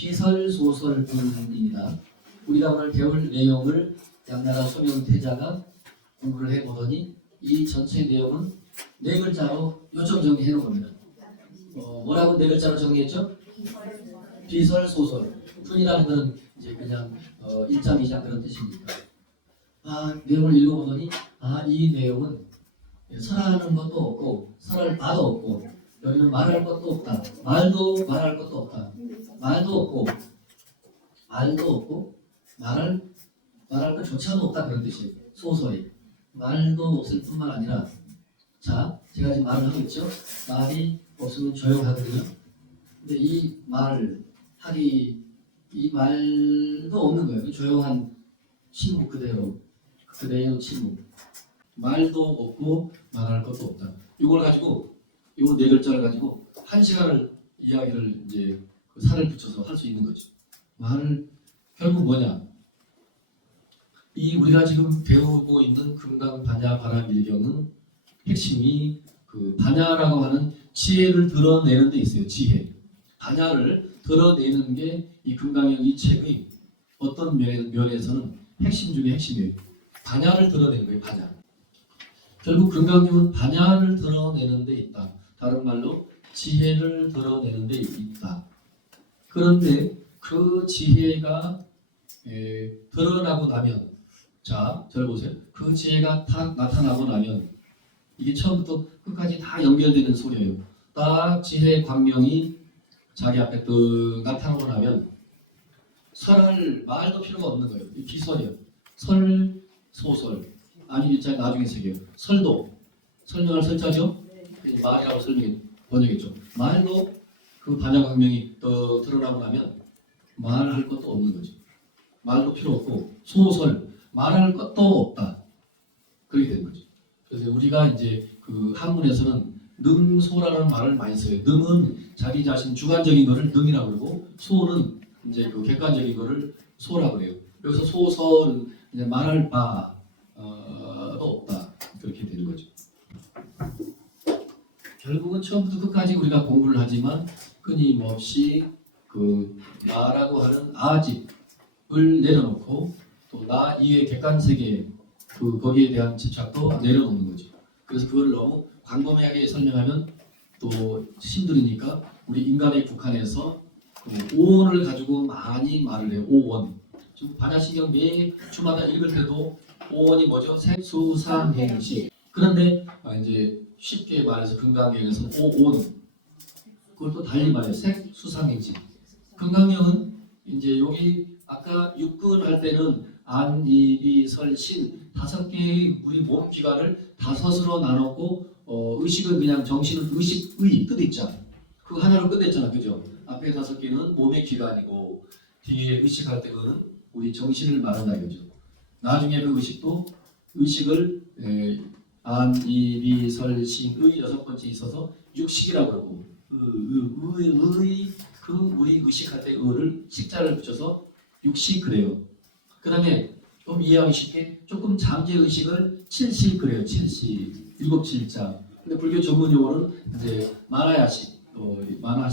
비설소설입니다. 우리가 오늘 배울 내용을 양나라 소명태자가 공부를 해보더니 이 전체 내용은 네 글자로 요점 정리해 놓은 겁니다. 뭐라고 네 글자로 정리했죠? 비설소설. 훈이라는 것은 이제 그냥 1장 2장 그런 뜻이니까. 내용을 읽어보더니 이 내용은 설하는 것도 없고 설할 바도 없고 여기는 말할 것도 없다. 말도 말할 것도 없다. 말도 없고 말도 없고 말할 것조차도 없다 그런 뜻이에요. 소설이 말도 없을 뿐만 아니라 제가 지금 말을 하고 있죠. 말이 없으면 조용하거든요. 근데 이 말도 없는 거예요. 조용한 침묵 그대로 침묵. 말도 없고 말할 것도 없다. 이걸 가지고 이 네 글자를 가지고 1시간을 이야기를 이제 그 살을 붙여서 할 수 있는 거죠. 말을 결국 뭐냐? 이 우리가 지금 배우고 있는 금강반야바라밀경은 핵심이 그 반야라고 하는 지혜를 드러내는 데 있어요. 지혜. 반야를 드러내는 게 이 금강경 이 책의 어떤 면에서는 핵심 중에 핵심이에요. 반야를 드러내는 거예요. 반야. 결국 금강경은 반야를 드러내는 데 있다. 다른 말로 지혜를 드러내는 데 있다. 그런데 그 지혜가 드러나고 나면 잘 보세요. 그 지혜가 딱 나타나고 나면 이게 처음부터 끝까지 다 연결되는 소리예요. 딱 지혜의 광명이 자기 앞에 나타나고 나면 설할 말도 필요가 없는 거예요. 이 비설이에요. 소설 아니 일자 나중에 새겨요. 설도 설명할 설자죠. 말이라고 번역했죠. 말도 그 반야광명이 드러나고 나면 말할 것도 없는 거죠. 말도 필요 없고 소설 말할 것도 없다. 그렇게 되는 거죠. 그래서 우리가 이제 그 한문에서는 능소라는 말을 많이 써요. 능은 자기 자신 주관적인 거를 능이라고 그러고 소는 이제 그 객관적인 거를 소라고 그래요. 여기서 소설은 이제 말할 바도 없다. 그렇게 되는 거죠. 결국은 처음부터 끝까지 우리가 공부를 하지만 끊임없이 그 나라고 하는 아집을 내려놓고 또 나 이외의 객관 세계 거기에 대한 집착도 내려놓는 거죠. 그래서 그걸 너무 광범위하게 설명하면 또 힘들으니까 우리 인간의 국한에서 오원을 가지고 많이 말을 해요. 오원. 지금 반야신경 매 주마다 읽을 때도 오원이 뭐죠? 색수상행식. 그런데 이제 쉽게 말해서 금강경에서는 오온. 그걸 또 달리 말해요. 색수상행식. 금강경은 이제 여기 아까 육근 할 때는 안, 이, 비, 설, 신 5개의 우리 몸 기관을 5으로 나눴고 의식은 그냥 정신은 의식의 뜻 있잖아. 그거 하나로 끝냈잖아. 그죠? 앞에 5개는 몸의 기관이고 뒤에 의식할 때 그거는 우리 정신을 말한다 이거죠. 나중에 그 의식을 안, 이, 비, 설, 신의 6번째 있어서 육식이라고 하고 우리 의식할 때 의를 식자를 붙여서 육식 그래요. 그 다음에 좀 이해하기 쉽게 조금 잠재의식을 칠식 그래요. 칠식, 7칠자. 근데 불교 전문 용어는 이제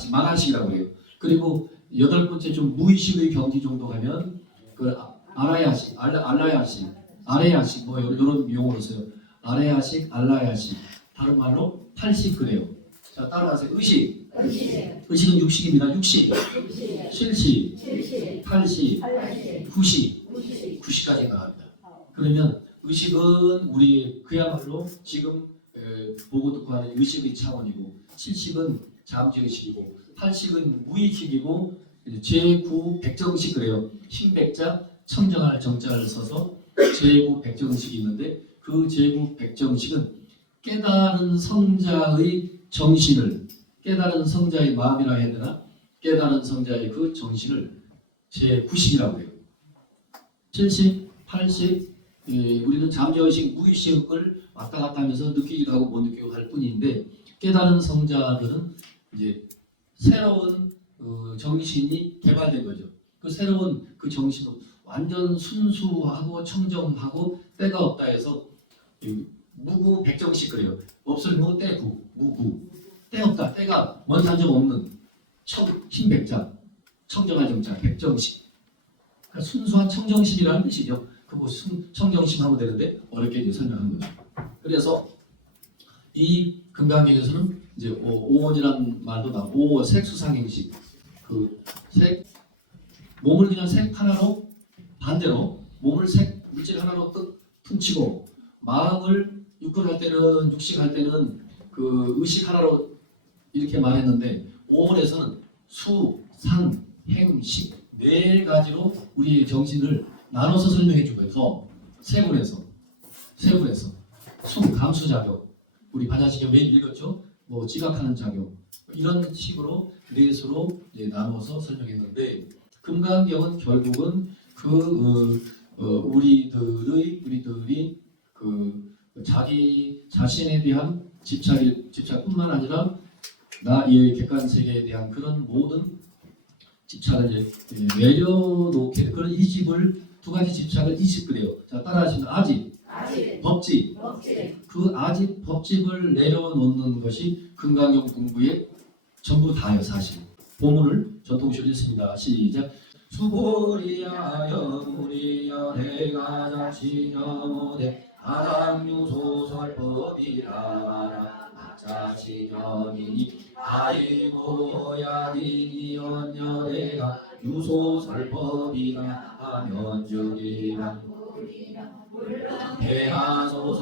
만화식이라고 해요. 그리고 8번째 좀 무의식의 경지 정도 가면 그 알라야식, 아레야식 뭐 이런 용어로 써요. 아레야식, 알라야식. 다른 말로 팔식 그래요. 자 따라하세요. 의식은 육식입니다. 육식, 칠식, 팔식, 구식까지 나갑니다. 그러면 의식은 우리 그야말로 지금 보고 듣고 하는 의식의 차원이고, 칠식은 잠재의식이고, 팔식은 무의식이고, 제9 백정의식 그래요. 흰백자 청정할 정자를 써서 제9 백정의식이 있는데 그 제9 백정의식은 깨달은 성자의 정신을, 깨달은 성자의 마음이라 해야 되나? 깨달은 성자의 그 정신을 제9식이라고 해요. 70, 80, 우리는 잠재의식, 무의식을 왔다 갔다 하면서 느끼기도 하고 못 느끼고 할 뿐인데, 깨달은 성자들은 이제 새로운 정신이 개발된 거죠. 그 새로운 그 정신은 완전 순수하고 청정하고 때가 없다 해서 무구 백정식 그래요. 없을 무 때구, 무구. 때 없다, 때가 원산적 없는 흰백자. 청정할 정자 백정심. 그러니까 순수한 청정심이라는 뜻이죠. 그거 청정심 하면 되는데 어렵게 이제 설명한 거죠. 그래서 이 금강경에서는 이제 오원이라는 말도 나오고 색수상행식 색 몸을 그냥 색 하나로 반대로 몸을 색 물질 하나로 퉁치고 마음을 육근할 때는 육식할 때는 그 의식 하나로 이렇게 말했는데 오원에서는 수, 상, 행, 식 네 가지로 우리의 정신을 나눠서 설명해 준 거예요. 더 세분해서 수, 감수작용 우리 반야신경 매일 읽었죠? 뭐 지각하는 작용 이런 식으로 넷으로 나눠서 설명했는데 금강경은 결국은 우리들이 그 자기 자신에 대한 집착뿐만 아니라 나의 객관 세계에 대한 그런 모든 집착을 이제 내려놓게 그런 이집을 두 가지 집착을 이집 그래요. 자 따라하시면 아집, 법집. 그 아집, 법집을 내려놓는 것이 금강경 공부의 전부 다예요. 사실 본문을 전통식으로 읽습니다. 시작. 수고리야 여무리야 내가 자신여모대 아당유소설법이라 자신여미니 아이고야 니니언여내가 유소설법이라 하면적이라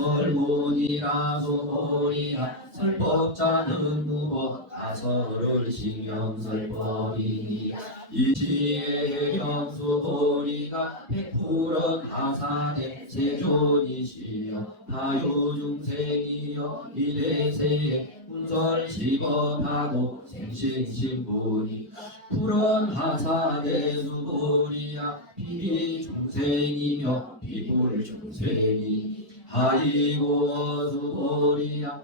대하소설문이라 소설이라 설법자는 무법 가설을 신경설법이니 이치의 경수보리가 백불은 하산의 세존이시여 하유중생이여 이래세에 문설 시범하고 생신신분이 불은 하산의 수보리야 비비중생이며 비불중생이 아이고 수보리야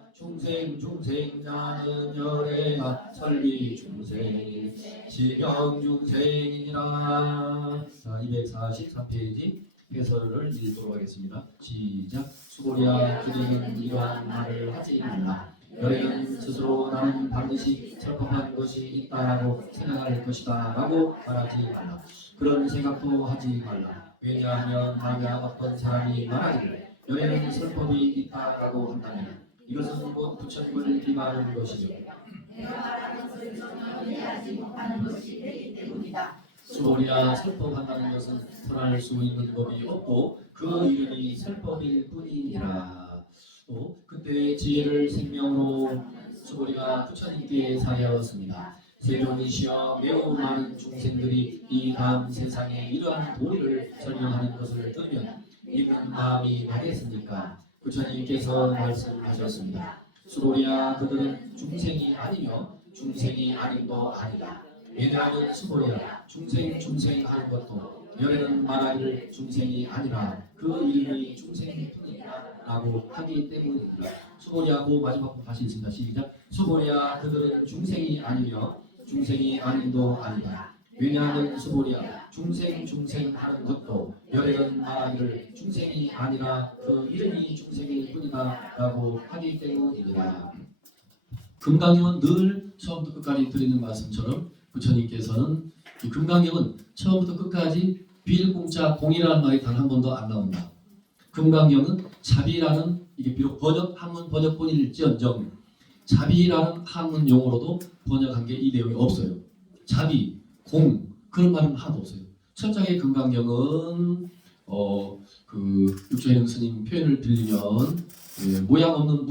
중생자는 열애가 설비중생이 지경중생이라. 자 243페이지 해설을 읽도록 하겠습니다. 시작. 수보리야 그대는 이러한 말을 하지 말라. 열애는 스스로 나는 반드시 설법한 것이 있다라고 생각할 것이다 라고 말하지 말라. 그런 생각도 하지 말라. 왜냐하면 만약 어떤 사람이 말하기를 열애는 설법이 있다라고 한다면 이것은 곧 부처님을 비방하는 것이죠. 수보리야 설법한다는 것은 설할 수 있는 법이 없고 그 이름이 설법일 뿐이니라. 또 그때 지혜를 생명으로 수보리가 부처님께 사하였습니다. 세존이시여 매우 많은 중생들이 이 다음 세상에 이러한 도리를 설명하는 것을 들으면 이런 마음이 나겠습니까? 부처님께서 말씀하셨습니다. 수보리야 그들은 중생이 아니며 중생이 아님도 아니다. 왜냐하면 수보리야 중생 하는 것도 열애는 말하기를 중생이 아니라 그 이름이 중생일 뿐이다 라고 하기 때문입니다. 수보리야 그 마지막 부 다시 읽습니다. 시작. 수보리야 그들은 중생이 아니며 중생이 아님도 아니다. 왜냐하면 수보리야 중생 하는 것도 열애는 말하기를 중생이 아니라 그 이름이 중생일 뿐이다 라고 하기 때문입니다. 금강경은 늘 처음부터 끝까지 드리는 말씀처럼 부처님께서는 이 금강경은 처음부터 끝까지 빌공자 공이라는 말이 단 한 번도 안 나온다. 금강경은 자비라는 이게 비록 한문 번역본일지언정 자비라는 한문 용어로도 번역한 게 이 내용이 없어요. 자비, 공 그런 말은 하나도 없어요. 첫 장의 금강경은 육조해능 스님 표현을 빌리면 모양 없는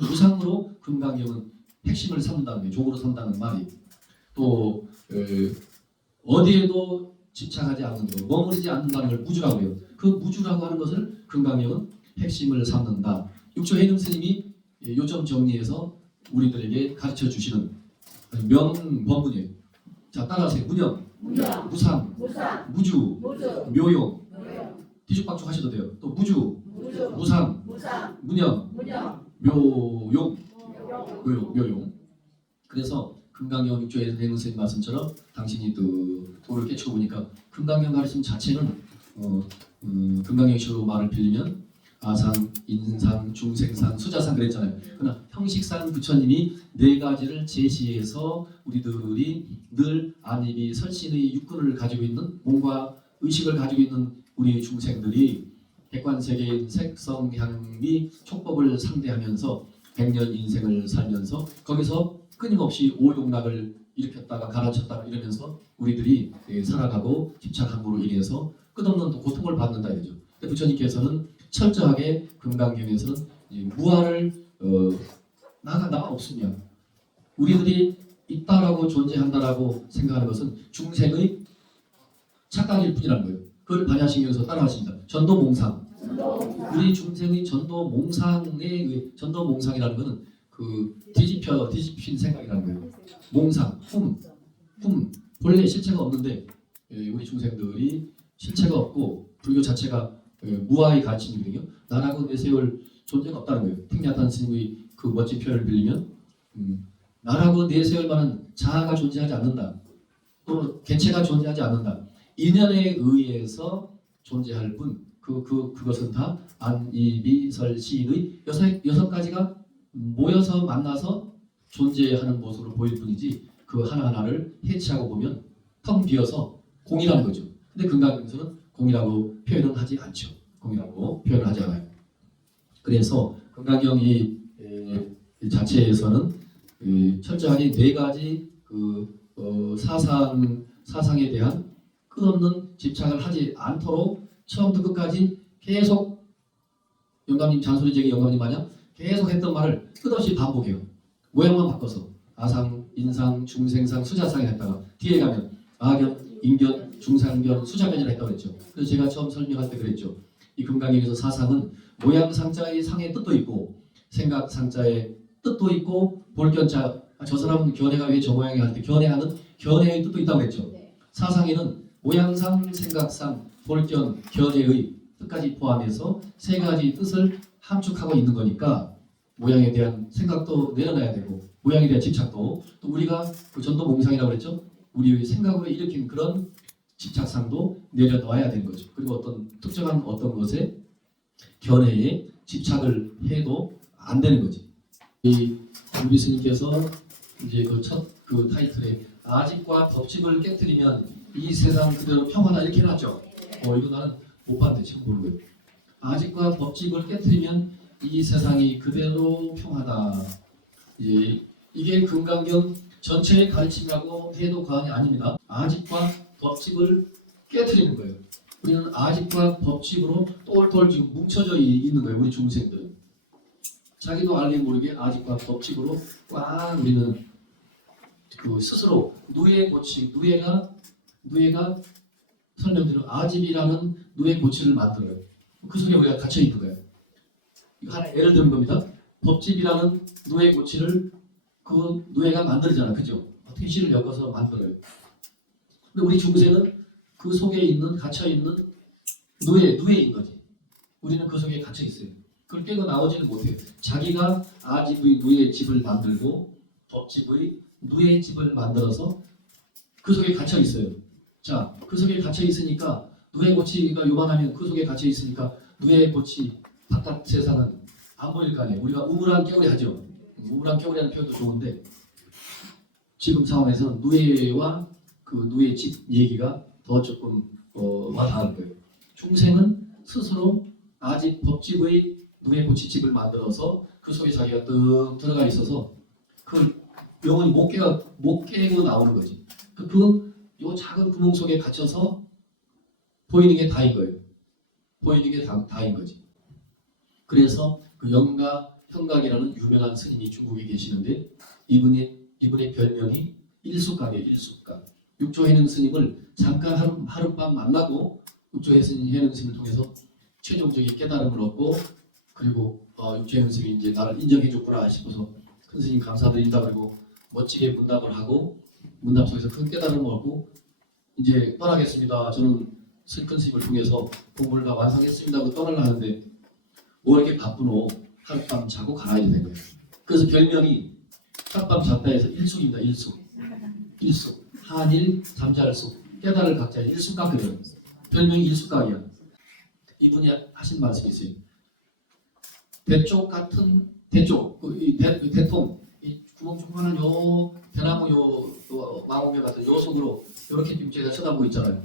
무상으로 금강경은 핵심을 삼는다는 게 종으로 삼다는 말이 또 어디에도 집착하지 않는 것, 머무르지 않는다는 걸 무주라고 해요. 그 무주라고 하는 것을 금강경은 핵심을 삼는다. 육조해능 스님이 요점 정리해서 우리들에게 가르쳐 주시는 명법문이에요. 자 따라하세요. 무념, 무상, 무주, 묘용. 뒤죽박죽 하셔도 돼요. 또 무주, 무상, 무념, 묘용. 그래서 금강경 육조해능 스님 말씀처럼 당신이 또 도를 깨치고 보니까 금강경 가르침 자체는 금강경식으로 말을 빌리면 아상, 인상, 중생상, 수자상 그랬잖아요. 그러나 형식상 부처님이 네 가지를 제시해서 우리들이 늘 안입이 설신의 육군을 가지고 있는 몸과 의식을 가지고 있는 우리 중생들이 객관세계인 색성, 향미, 촉법을 상대하면서 100년 인생을 살면서 거기서 끊임없이 오욕락을 일으켰다가 가라쳤다가 이러면서 우리들이 살아가고 집착함으로 인해서 끝없는 또 고통을 받는다 이거죠. 근데 부처님께서는 철저하게 금강경에서는 무아를 나가 없으냐 우리들이 있다라고 존재한다라고 생각하는 것은 중생의 착각일 뿐이라는 거예요. 그걸 반야신경에서 따라하십니다. 전도몽상. 우리 중생의 전도몽상의 전도몽상이라는 것은 그 뒤집힌 생각이라는 거예요. 몽상, 본래 실체가 없는데 우리 중생들이 실체가 없고 불교 자체가 무아의 가르침이거든요. 나라고 내세울 존재가 없다는 거예요. 탱야탄 스님의 그 멋진 표현을 빌리면 나라고 내세울 만한 자아가 존재하지 않는다. 또 개체가 존재하지 않는다. 인연에 의해서 존재할 뿐 그것은 다 안이비설시인의 여섯 가지가 모여서 만나서 존재하는 모습으로 보일 뿐이지 그 하나하나를 해치하고 보면 텅 비어서 공이라는 거죠. 근데 금강경에서는 공이라고 표현은 하지 않죠. 공이라고 표현을 하지 않아요. 그래서 금강경 이 자체에서는 철저하게 네 가지 사상에 대한 끝없는 집착을 하지 않도록 처음부터 끝까지 계속 영감님 잔소리쟁이 영감님 마냥 계속 했던 말을 끝없이 반복해요. 모양만 바꿔서 아상, 인상, 중생상, 수자상이 했다가 뒤에 가면 아견, 인견, 중상견, 수자견이라 했다고 그랬죠. 그래서 제가 처음 설명할 때 그랬죠. 이 금강경에서 사상은 모양상자의 상의 뜻도 있고 생각상자의 뜻도 있고 볼견자 저 사람은 견해가 왜 저 모양이 할 때 견해하는 견해의 뜻도 있다고 그랬죠. 사상에는 모양상, 생각상, 볼견, 견해의 뜻까지 포함해서 세 가지 뜻을 함축하고 있는 거니까 모양에 대한 생각도 내려놔야 되고 모양에 대한 집착도 또 우리가 그 전도몽상이라고 그랬죠. 우리의 생각으로 일으킨 그런 집착상도 내려놔야 되는 거죠. 그리고 어떤 특정한 어떤 것에 견해에 집착을 해도 안 되는 거지. 이 우리 스님께서 이제 그 첫 그 타이틀에 아집과 법집을 깨뜨리면 이 세상 그대로 평화나 이렇게 해놨죠. 이거 나는 못 봤는데 처음 보는 거예요. 아집과 법집을 깨뜨리면 이 세상이 그대로 평화다. 이게 금강경 전체의 가르침이라고 해도 과언이 아닙니다. 아집과 법집을 깨뜨리는 거예요. 우리는 아집과 법집으로 똘똘 지금 뭉쳐져 있는 거예요. 우리 중생들은. 자기도 알게 모르게 아집과 법집으로 꽉 우리는 그 스스로 누에 고치, 누에가 설명드린 아집이라는 누에 고치를 만들어요. 그 속에 우리가 갇혀 있는 거예요. 이거 하나 예를 드는 겁니다. 법집이라는 누에 고치를 그 누에가 만들잖아, 그죠? 어떻게 실을 엮어서 만들어요. 근데 우리 중생은 그 속에 있는 갇혀 있는 누에인 거지. 우리는 그 속에 갇혀 있어요. 그걸 깨고 나오지는 못해요. 자기가 아집의 누에 집을 만들고 법집의 누에 집을 만들어서 그 속에 갇혀 있어요. 자, 그 속에 갇혀 있으니까 누에 고치가 요만하면 그 속에 갇혀 있으니까 누에 고치 바깥 세상은 안 보일 거 아니에요. 우리가 우물안 겨울이 하죠. 우물안 겨울이라는 표현도 좋은데 지금 상황에서는 누에와 그 누에 집 얘기가 더 조금 와닿을 거예요. 중생은 스스로 아직 법집의 누에 고치집을 만들어서 그 속에 자기가 뜩 들어가 있어서 그 영혼이 못 깨고 나오는 거지. 요 작은 구멍 속에 갇혀서 보이는 게 다인 거예요. 보이는 게 다인 거지. 그래서 그 현각이라는 유명한 스님이 중국에 계시는데 이분의 별명이 일숙각이에요. 일숙각. 육조해능 스님을 잠깐 하룻밤 만나고 육조해능 스님을 통해서 최종적인 깨달음을 얻고 그리고 육조해능 스님이 이제 나를 인정해줬구나 싶어서 큰 스님 감사드린다 그리고 멋지게 문답을 하고 문답 속에서 큰 깨달음을 얻고 이제 떠나겠습니다. 저는 큰 스님을 통해서 공부를 다 완성했습니다. 하고 떠나려 하는데 뭐 이렇게 바쁘노? 하룻밤 자고 가야 되는 거예요. 그래서 별명이 하룻밤 잤다 해서 일숙입니다. 일숙. 한일 잠잘숙. 깨달을 각자 일숙각이에요. 별명이 일숙각이야. 이분이 하신 말씀이 있어요. 대쪽 같은 대쪽, 이 대통, 이 구멍 조그마한 요 대나무 요 망원경 같은 요 속으로 이렇게 지금 제가 쳐다보고 있잖아요.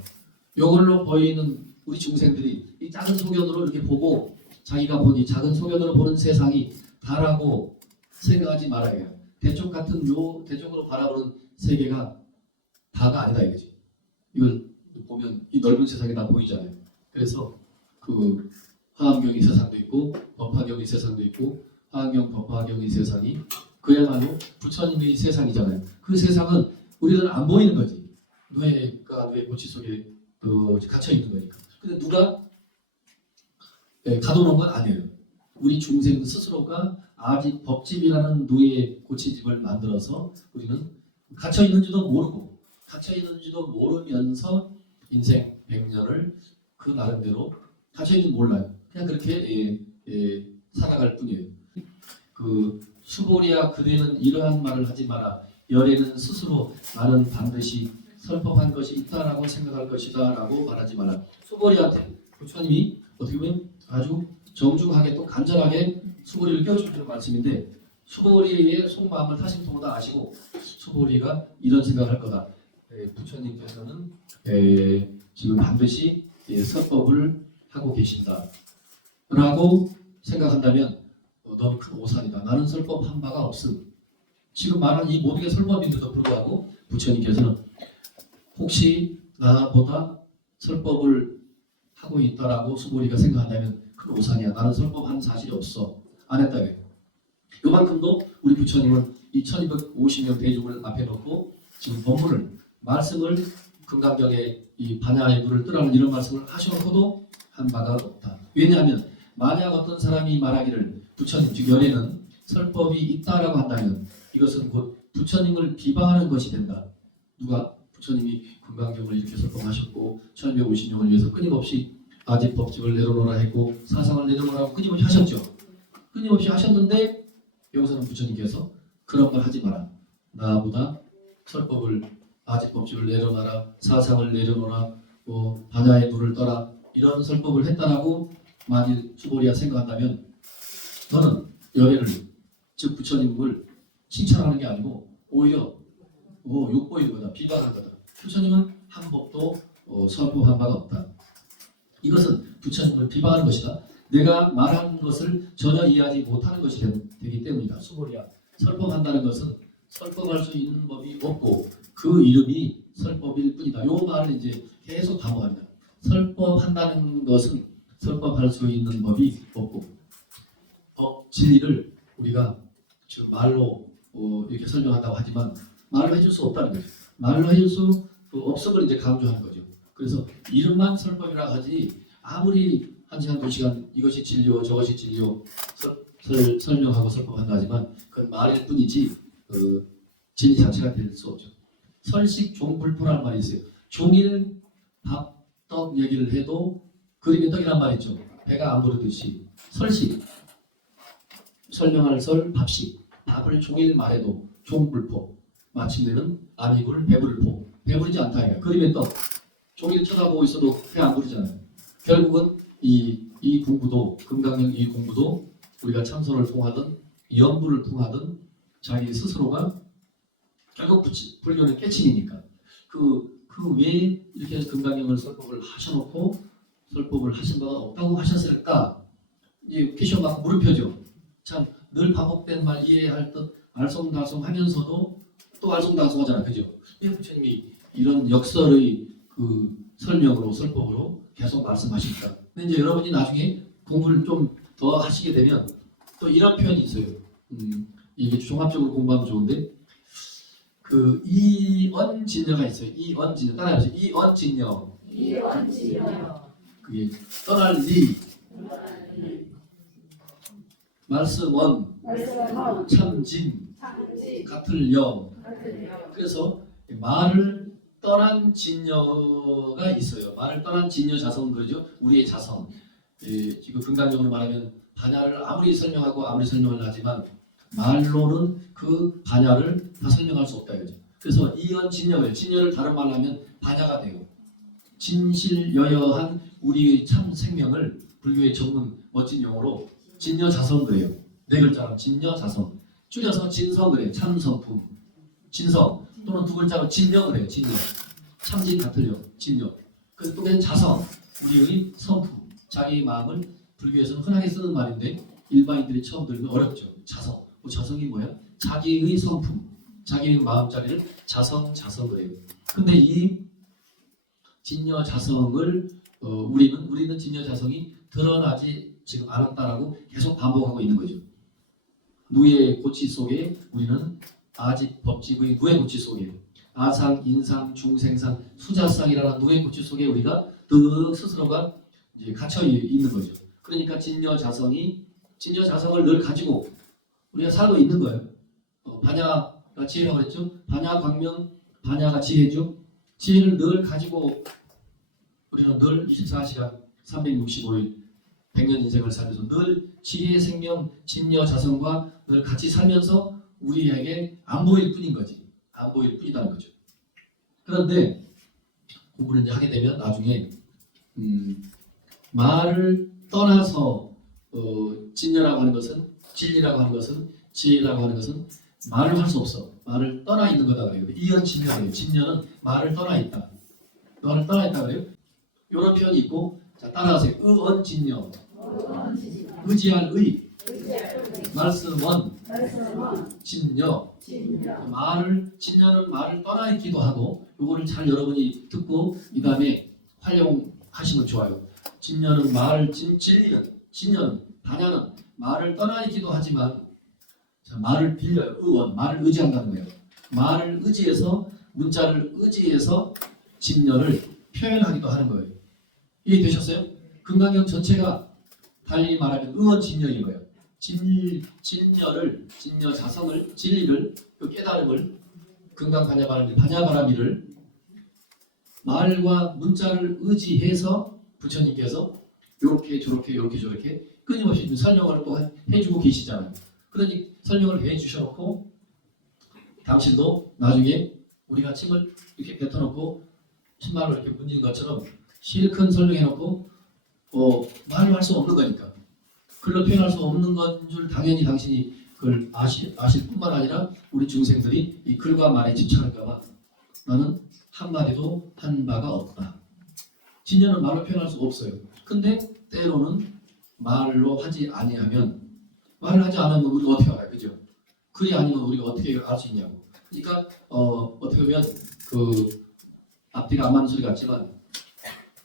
요걸로 보이는 우리 중생들이 이 작은 소견으로 이렇게 보고 자기가 보니 작은 소견으로 보는 세상이 다라고 생각하지 말아야 해요. 대쪽 같은 요 대쪽으로 바라보는 세계가 다가 아니다 이거지. 이걸 보면 이 넓은 세상이 다 보이잖아요. 그래서 그 화엄경의 세상도 있고 법화경의 세상도 있고 화엄경 법화경의 세상이 그야말로 부처님의 세상이잖아요. 그 세상은 우리들은 안 보이는 거지. 뇌가 뇌 고치 속에 갇혀 있는 거니까. 근데 누가 가둬놓은 건 아니에요. 우리 중생 스스로가 아직 법집이라는 누의 고치집을 만들어서 우리는 갇혀 있는지도 모르고 갇혀 있는지도 모르면서 인생 100년을 그 나름대로 갇혀 있는 몰라요. 그냥 그렇게 살아갈 뿐이에요. 그 수보리야 그대는 이러한 말을 하지 마라. 열애는 스스로 나는 반드시 설법한 것이 있다라고 생각할 것이다라고 말하지 마라. 수보리한테 부처님이 어떻게 보면 아주 정중하게 또 간절하게 수보리를 깨워주는 말씀인데 수보리의 속마음을 타심통으로 아시고 수보리가 이런 생각할 거다. 부처님께서는 지금 반드시 설법을 하고 계신다라고 생각한다면 너는 큰 오산이다. 나는 설법한 바가 없음. 지금 말한 이 모든 게 설법인데도 불구하고 부처님께서는 혹시 나보다 설법을 하고 있다라고 수보리가 생각한다면 큰 오산이야. 나는 설법한 사실이 없어. 안 했다. 요만큼도 우리 부처님은 이 1250명 대중을 앞에 놓고 지금 법문을 말씀을 금강경에 이 반야의 물을 뜨라는 이런 말씀을 하셔놓고도 한 바가 없다. 왜냐하면 만약 어떤 사람이 말하기를 부처님 즉 열애는 설법이 있다라고 한다면 이것은 곧 부처님을 비방하는 것이 된다. 누가? 부처님이 금강경을 이렇게 설법하셨고 1250명을 위해서 끊임없이 아집 법집을 내려놓으라 했고 사상을 내려놓으라고 끊임없이 하셨죠. 끊임없이 하셨는데 여기서는 부처님께서 그런 말 하지 마라. 나보다 설법을 아집 법집을 내려놔라, 사상을 내려놓으라, 뭐 반야의 물을 떠라 이런 설법을 했다라고 만일 수보리가 생각한다면 너는 열애를 즉 부처님을 칭찬하는 게 아니고 오히려 욕보이는 거다, 비방하는 거다. 부처님은 한 법도 설법한 바가 없다. 이것은 부처님을 비방하는 것이다. 내가 말한 것을 전혀 이해하지 못하는 것이 되기 때문이다. 수보리야, 설법한다는 것은 설법할 수 있는 법이 없고 그 이름이 설법일 뿐이다. 요 말을 이제 계속 반복합니다. 설법한다는 것은 설법할 수 있는 법이 없고 법 진리를 우리가 지금 말로 이렇게 설명한다고 하지만 말로 해줄 수 없다는 거죠. 말로 해줄 수 없음을 이제 강조하는 거죠. 그래서 이름만 설법이라 하지 아무리 1시간 2시간 이것이 진료 저것이 진료 설명하고 설법한다 하지만 그건 말일 뿐이지 진리 자체가 될 수 없죠. 설식 종불포라는 말이 있어요. 종일 밥, 떡 얘기를 해도 그림의 떡이란 말이 있죠. 배가 안 부르듯이 설식 설명할 설 밥식 밥을 종일 말해도 종불포 마침내는 아미불 배불포 배부르지 않다 이거야. 그림의 떡 종일 쳐다보고 있어도 배 안 부르잖아요. 결국은 이 공부도 금강경 이 공부도 우리가 참선을 통하든 연부를 통하든 자기 스스로가 결국 불교는 깨침이니까 그 왜 이렇게 금강경을 설법을 하셔놓고 설법을 하신 바가 없다고 하셨을까? 이 퀴션 막 물음표죠. 참 늘 반복된 말 이해할 듯 알쏭달쏭하면서도 또 알쏭달쏭하잖아, 그죠? 왜 부처님이 이런 역설의 그 설명으로 설법으로 계속 말씀하실까? 근데 이제 여러분이 나중에 공부를 좀 더 하시게 되면 또 이런 표현이 있어요. 이게 종합적으로 공부하면 좋은데 그 이언진여가 있어요. 이언진여 따라해보세요. 이언진여. 그게 떠날 리 말씀원 참진 같을 영. 그래서 말을 떠난 진여가 있어요. 말을 떠난 진여 자성 그러죠. 우리의 자성. 지금 금강경으로 말하면 반야를 아무리 설명하고 아무리 설명을 하지만 말로는 그 반야를 다 설명할 수 없다 이거죠. 그래서 이언 진여예요. 진여를 다른 말로 하면 반야가 돼요. 진실여여한 우리의 참 생명을 불교의 전문 멋진 용어로 진여자성 그래요. 네 글자로 진여자성. 줄여서 진성 그래요. 참성품. 진성 또는 두 글자로 진여 그래요. 진여. 참진 같으려. 진여. 그래서 또 자성. 우리의 성품. 자기 마음을 불교에서는 흔하게 쓰는 말인데 일반인들이 처음 들으면 어렵죠. 자성. 그 자성이 뭐야? 자기의 성품. 자기의 마음자리를 자성 그래요. 근데 이 진여자성을 우리는 진여자성이 드러나지 지금 않았다라고 계속 반복하고 있는 거죠. 누의 고치 속에 우리는 아직 법칙의 누의 고치 속에 아상, 인상, 중생상, 수자상이라는 누의 고치 속에 우리가 늘 스스로가 이제 갇혀 있는 거죠. 그러니까 진여자성을 늘 가지고 우리가 살고 있는 거예요. 반야가 지혜라고 그랬죠. 반야 광명, 반야가 지혜죠. 지혜를 늘 가지고 우리는 늘 24시간 365일 100년 인생을 살면서 늘 지혜, 생명, 진여자성과 늘 같이 살면서 우리에게 안 보일 뿐인 거지. 안 보일 뿐이라는 거죠. 그런데 공부를 이제 하게 되면 나중에 말을 떠나서 진여라고 하는 것은 진리라고 하는 것은 지혜라고 하는 것은 말을 할 수 없어. 말을 떠나 있는 거다 그래요. 이언진여예요. 진여는 말을 떠나 있다. 말을 떠나 있다 그래요. 이런 표현이 있고 자 따라하세요. 의언진여. 의지할 의. 말씀원. 진여. 진여는 말을 떠나 있기도 하고 요거를 잘 여러분이 듣고 이 다음에 활용하시면 좋아요. 진여는 진여는 반야는 말을 떠나 있기도 하지만 자, 말을 빌려요. 말을 의지한다는 거예요. 말을 의지해서 문자를 의지해서 진여를 표현하기도 하는 거예요. 이해되셨어요? 금강경 전체가 달리 말하면 의언진여인 거예요. 진여자성을 진리를 그 깨달음을 반야바라미를 말과 문자를 의지해서 부처님께서 이렇게 저렇게 끊임없이 설명을 또 해주고 계시잖아요. 그러니 설명을 해주셔놓고 당신도 나중에 우리가 침을 이렇게 뱉어놓고 침말로 이렇게 문진 것처럼 실컷 설명해놓고 말을 할 수 없는 거니까 글로 표현할 수 없는 건 줄 당연히 당신이 그걸 아실 뿐만 아니라 우리 중생들이 이 글과 말에 집착할까봐 나는 한마디도 한 바가 없다. 진여는 말로 표현할 수 없어요. 근데 때로는 말로 하지 아니하면 말을 하지 않으면 우리가 어떻게 알아요? 그죠? 글이 아니면 우리가 어떻게 알 수 있냐고. 그러니까 어떻게 보면 그 앞뒤가 안 맞는 소리 같지만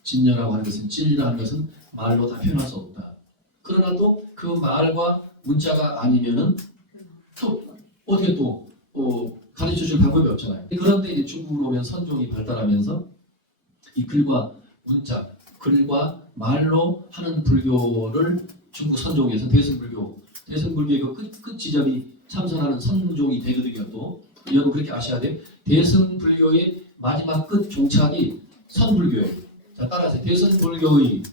진여라고 하는 것은 진리라는 것은 말로 다 표현할 수 없다. 그러나 또 그 말과 문자가 아니면은 또 어떻게 또 가르쳐 줄 방법이 없잖아요. 그런데 이제 중국으로 오면 선종이 발달하면서 이 글과 문자, 글과 말로 하는 불교를 중국 선종에서 대승불교의 그 끝 지점이 참선하는 선종이 되거든요. 또 여러분 그렇게 아셔야 돼요. 대승불교의 마지막 끝 종착이 선불교예요. 자 따라서 대승불교의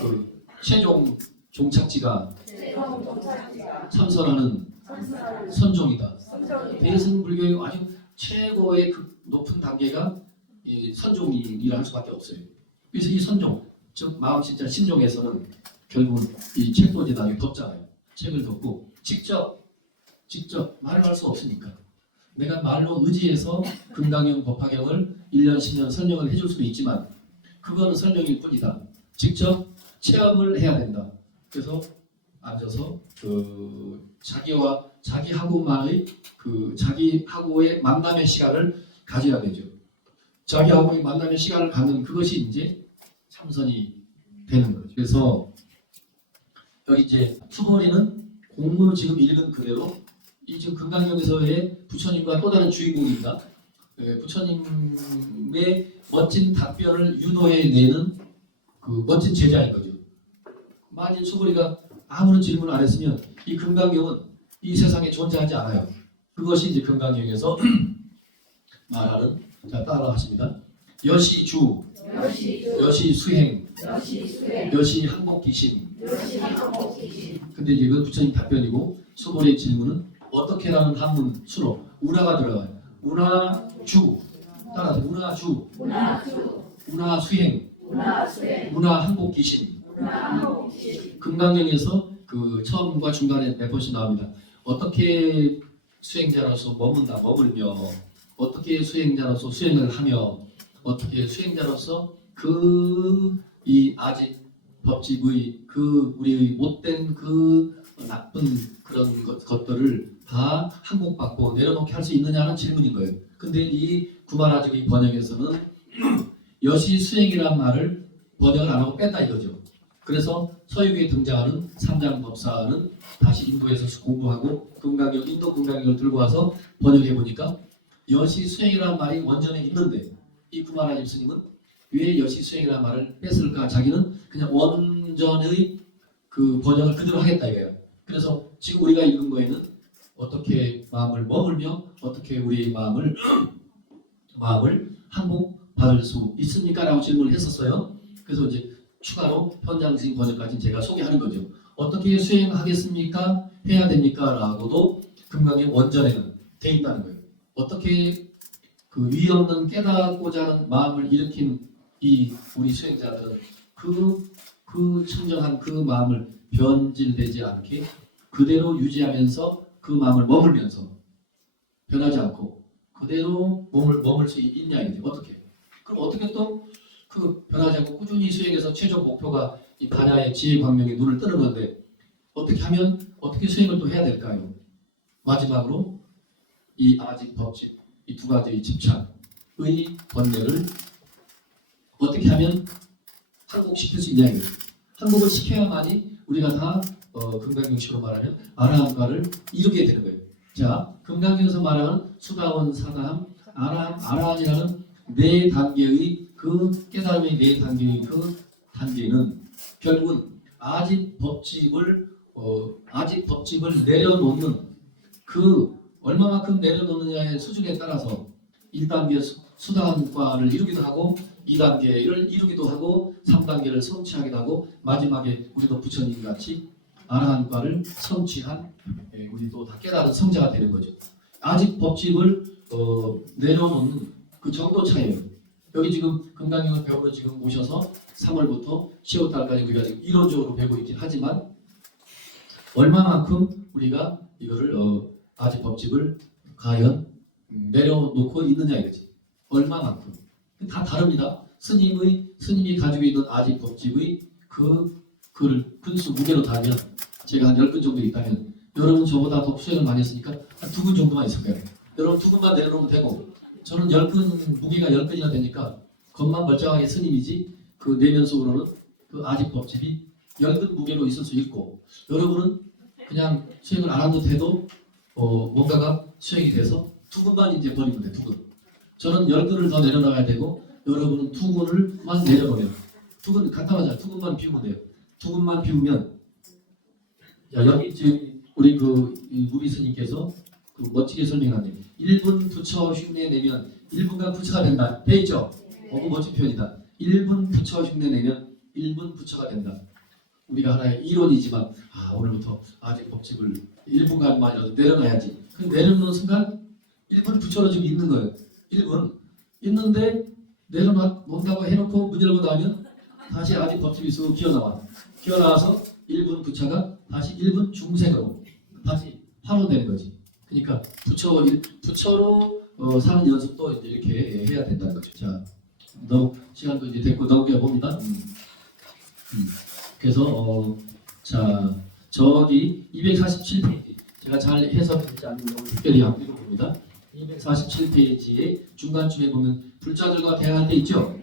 그 최종 종착지가 참선하는 선종이다. 대승불교의 아주 최고의 그 높은 단계가 이 선종이라 할 수밖에 없어요. 그래서 이 선종, 즉 마음신자 신종에서는 결국은 이 책도 이제 나중에 덮잖아요. 책을 덮고 직접 말을 할 수 없으니까 내가 말로 의지해서 금강경 법화경을 1년 10년 설명을 해줄 수도 있지만 그거는 설명일 뿐이다. 직접 체험을 해야 된다. 그래서 앉아서 자기하고만의 자기하고의 만남의 시간을 가져야 되죠. 자기하고의 만남의 시간을 갖는 그것이 이제 참선이 되는 거죠. 그래서 여기 이제 수보리는 공부 지금 읽은 그대로 이 지금 금강경에서의 부처님과 또 다른 주인공입니다. 부처님의 멋진 답변을 유도해내는 그 멋진 제자인 거죠. 만일 수보리가 아무런 질문을 안 했으면 이 금강경은 이 세상에 존재하지 않아요. 그것이 이제 금강경에서 말하는 자 따라하십니다. 여시주, 여시수행, 여시항복기심. 근데 이제 이건 부처님 답변이고 수보리의 질문은 어떻게라는 한문 수로 운하가 들어가요. 운하주 따라서 운하주, 운하수행, 운하항복기심. 금강경에서 그 처음과 중간에 몇 번씩 나옵니다. 어떻게 수행자로서 머물며 어떻게 수행자로서 수행을 하며 어떻게 수행자로서 그 이 아직 법집의 그 우리의 못된 그 나쁜 그런 것들을 다 항복받고 내려놓게 할 수 있느냐는 질문인 거예요. 근데 이 구마라직의 번역에서는 여시 수행이라는 말을 번역을 안 하고 뺐다 이거죠. 그래서 서유기에 등장하는 삼장법사는 다시 인도에서 공부하고 인도 금강경을 들고 와서 번역해 보니까 여시 수행이라는 말이 원전에 있는데 이 구마라집 스님은 왜 여시 수행이라는 말을 뺐을까? 자기는 그냥 원전의 그 번역을 그대로 하겠다 이거예요. 그래서 지금 우리가 읽은 거에는 어떻게 마음을 머물며 어떻게 우리의 마음을 항복받을 수 있습니까? 라고 질문을 했었어요. 그래서 이제 추가로 현장식 번역까지 제가 소개하는 거죠. 어떻게 수행하겠습니까? 해야 됩니까? 라고도 금강의 원전에는 돼 있다는 거예요. 어떻게 그 위 없는 깨닫고자 하는 마음을 일으킨 이 우리 수행자들은 그 청정한 그 마음을 변질되지 않게 그대로 유지하면서 그 마음을 머물면서 변하지 않고 그대로 머물 수 있냐 이게 어떻게? 그럼 어떻게 또 그 변하지 않고 꾸준히 수행해서 최종 목표가 이 반야의 지혜 광명에 눈을 뜨는 건데 어떻게 하면 어떻게 수행을 또 해야 될까요? 마지막으로 이 아직 법칙 이 두 가지의 집착의 번뇌를 어떻게 하면 항복시킬 수 있냐 이거예요. 항복을 시켜야만이 우리가 다 금강경식으로 말하면 아라함과를 이루게 되는 거예요. 자, 금강경에서 말하는 수다원 사다함 아라함이라는 네 단계의 그 깨달음의 네 단계의 그 단계는 결국은 아직 법집을 내려놓는 그 얼마만큼 내려놓느냐의 수준에 따라서 1단계 수다원과를 이루기도 하고 2단계를 이루기도 하고 3단계를 성취하기도 하고 마지막에 우리도 부처님 같이 아라한과를 성취한 우리도 다 깨달은 성자가 되는 거죠. 아직 법집을 내려놓는 그 정도 차이예요. 여기 지금 금강경을 배우러 지금 오셔서 3월부터 10월달까지 우리가 지금 이론적으로 배우고 있긴 하지만 얼마만큼 우리가 이거를 아직 법집을 과연 내려놓고 있느냐 이거지. 얼마만큼 다 다릅니다. 스님이 가지고 있는 아직 법집의 그를 근수 무게로 달면 제가 한 10근 정도 있다면 여러분 저보다 더 수행을 많이 했으니까 한 2근 정도만 있을 거예요. 여러분 2근만 내려놓으면 되고 저는 10근 무게가 10근이나 되니까 겉만 멀쩡하게 스님이지 그 내면 속으로는 그 아직 법집이 10근 무게로 있을 수 있고 여러분은 그냥 수행을 안 한 듯 해도 뭔가가 수행이 돼서 2근만 이제 버리면 돼. 2근. 저는 10근을 더 내려놔야 되고 여러분은 2근을만 내려놓으면 2근 간단하잖아요. 2근만 비우면 돼요. 2근만 비우면 여기 지금 우리 그 무비 스님께서 그 멋지게 설명하네요. 1분 부처 흉내 내면 1분간 부처가 된다. 돼 있죠? 그 멋진 표현이다. 1분 부처 흉내 내면 1분 부처가 된다. 우리가 하나의 이론이지만 오늘부터 아직 법칙을 1분간만이라도 내려놔야지. 그 내려놓는 순간 1분 부처로 지금 있는 거예요. 1분 있는데 내려놓는다고 해놓고 문 열고 나면 다시 아직 법칙이 쑥 기어나와서 1분 부처가 다시 1분 중생으로 다시 환원되는 거지. 그러니까 부처로 사는 연습도 이제 이렇게 해야 된다는 거죠. 자, 시간도 이제 됐고 넘겨 봅니다. 그래서 자 저기 247페이지 제가 잘 해석했지 않는 걸 특별히 한번 읽어봅니다. 247페이지에 중간쯤에 보면 불자들과 대화할 때 있죠?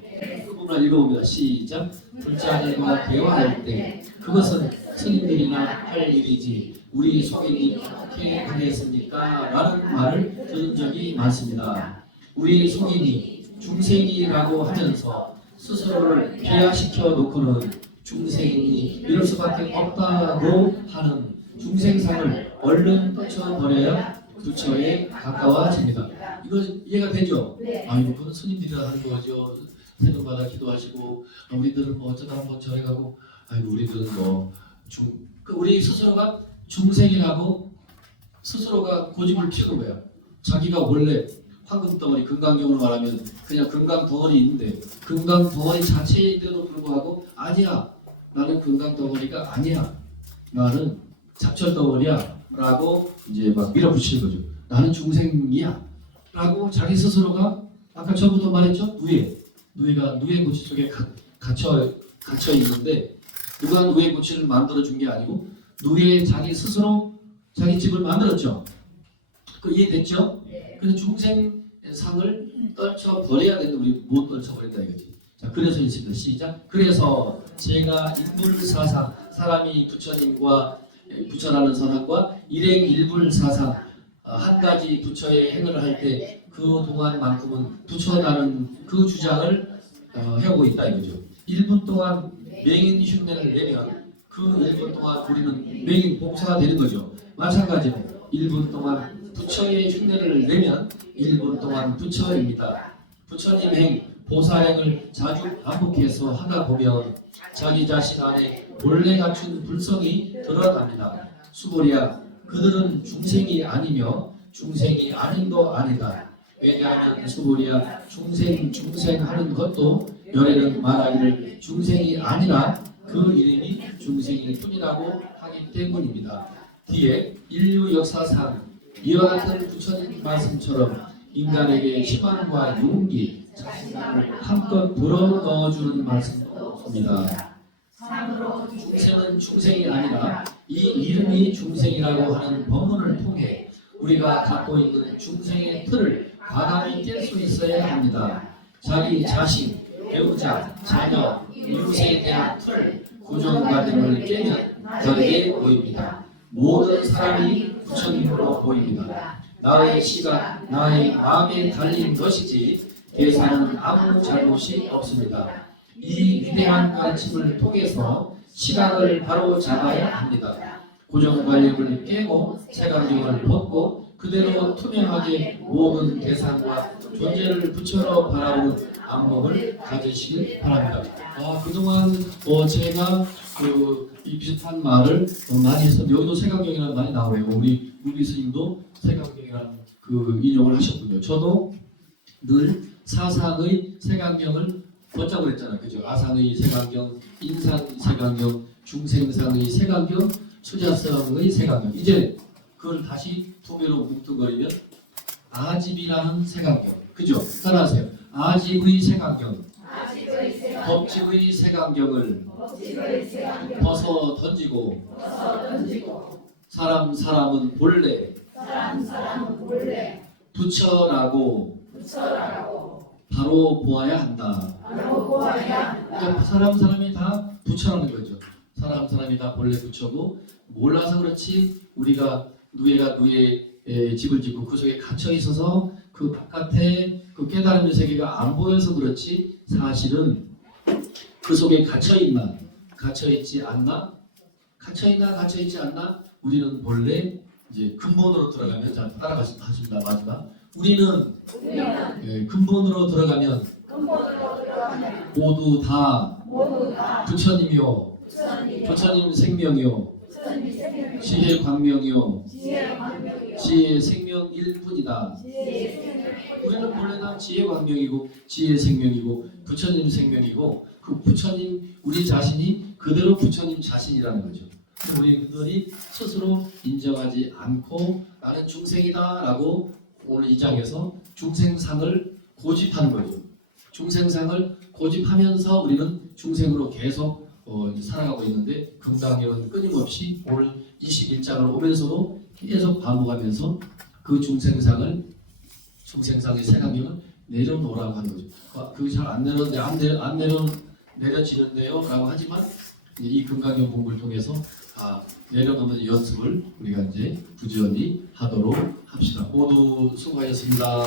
그 부분을 읽어봅니다. 시작. 불자들과 대화할 때 그것은 스님들이나 할 일이지 우리 속인이 어떻게 하겠습니까? 라는 말을 들은 적이 많습니다. 우리 속인이 중생이라고 하면서 스스로를 비하시켜 놓고는 중생이 이럴 수밖에 없다고 하는 중생상을 얼른 떨쳐버려야 부처에 가까워집니다. 이거 이해가 되죠? 이거 그건 스님들이라 하는 거죠. 새벽마다 기도하시고 우리들은 뭐 어쩌다 한번 절에 가고 우리들은 우리 스스로가 중생이라고 스스로가 고집을 피우는 거야. 자기가 원래 황금덩어리 금강경으로 말하면 그냥 금강덩어리 있는데 금강덩어리 자체인데도 불구하고 아니야 나는 금강덩어리가 아니야 나는 잡철덩어리야 라고 이제 막 밀어붙이는 거죠. 나는 중생이야 라고 자기 스스로가 아까 처음부터 말했죠. 누에가 누에 고치 속에 갇혀 있는데 누가 누에 고치를 만들어 준 게 아니고 누에 자기 스스로 자기 집을 만들었죠. 그 이해됐죠? 그래서 중생상을 떨쳐 버려야 되는데 우리 못 떨쳐 버린다 이거지. 자, 그래서 있습니다. 시작. 그래서 제가 인불사상 사람이 부처님과 부처라는 선악과 일행일불사상 한 가지 부처의 행을 할 때 그 동안만큼은 부처라는 그 주장을 해오고 있다 이거죠. 1분 동안 맹인 흉내를 내면 그 1분 동안 우리는 맹인 봉사가 되는 거죠. 마찬가지로 1분 동안 부처의 흉내를 내면 1분 동안 부처입니다. 부처님 행, 보살행을 자주 반복해서 하다 보면 자기 자신 안에 본래 갖춘 불성이 드러납니다. 수고리야, 그들은 중생이 아니며 중생이 아닌도 아니다. 왜냐하면 수고리야, 중생하는 것도 열애는 말하기를 중생이 아니라 그 이름이 중생일 뿐이라고 하기 때문입니다. 뒤에 인류 역사상 이와 같은 부처님 말씀처럼 인간에게 희망과 용기, 자신감을 한껏 불어넣어주는 말씀입니다. 중생은 중생이 아니라 이 이름이 중생이라고 하는 법문을 통해 우리가 갖고 있는 중생의 틀을 과감히 깰 수 있어야 합니다. 자기 자신, 배우자, 자녀, 이웃에 대한 틀, 고정관념을 깨면 다르게 보입니다. 모든 사람이 부처님으로 보입니다. 나의 시각, 나의 마음에 달린 것이지 대사는 아무 잘못이 없습니다. 이 위대한 가르침을 통해서 시각을 바로 잡아야 합니다. 고정관념을 깨고 색안경을 벗고 그대로 투명하게 모든 대상과 존재를 부처로 바라보는 안목을 가지시길 바랍니다. 그동안 제가 이 비슷한 말을 많이 해서 여기도 색안경이라는 말이 나오네요. 우리 무비 스님도 색안경이라는 그 인용을 하셨군요. 저도 늘 사상의 색안경을 벗자고 그랬잖아요. 그죠? 아상의 색안경, 인상의 색안경, 중생상의 색안경, 수자성의 색안경. 이제 그걸 다시 두 배로 뭉뚱거리면 아집이라는 색안경. 그죠? 따라하세요. 아집의 색안경. 법집의 색안경을 벗어 던지고 사람은 본래 부처라고 바로 보아야 한다. 그러니까 사람이 다 부처라는 거죠. 사람이 다 본래 부처고 몰라서 그렇지 우리가 누에의 집을 짓고 그 속에 갇혀 있어서 그 바깥에 그 깨달음의 세계가 안 보여서 그렇지 사실은 그 속에 갇혀있나 갇혀있지 않나 갇혀있지 않나 우리는 본래 이제 근본으로 들어가면 자 따라가십니다. 마지막 우리는 근본으로 들어가면 모두 다 부처님이요 부처님 생명이요 지혜 광명이요 지혜 생명일 뿐이다. 우리는 본래 다 지혜 광명이고 지혜 생명이고 부처님 생명이고 그 부처님 우리 자신이 그대로 부처님 자신이라는 거죠. 우리들이 스스로 인정하지 않고 나는 중생이다 라고 오늘 이 장에서 중생상을 고집하는 거죠. 중생상을 고집하면서 우리는 중생으로 계속 살아가고 있는데 금강경은 끊임없이 오늘 21장을 오면서도 계속 반복하면서 그 중생상의 색안경을 내려놓으라고 하는 거죠. 그게 잘 안 내려지는데요 라고 하지만 이 금강경 공부를 통해서 내려놓는 연습을 우리가 이제 부지런히 하도록 합시다. 모두 수고하셨습니다.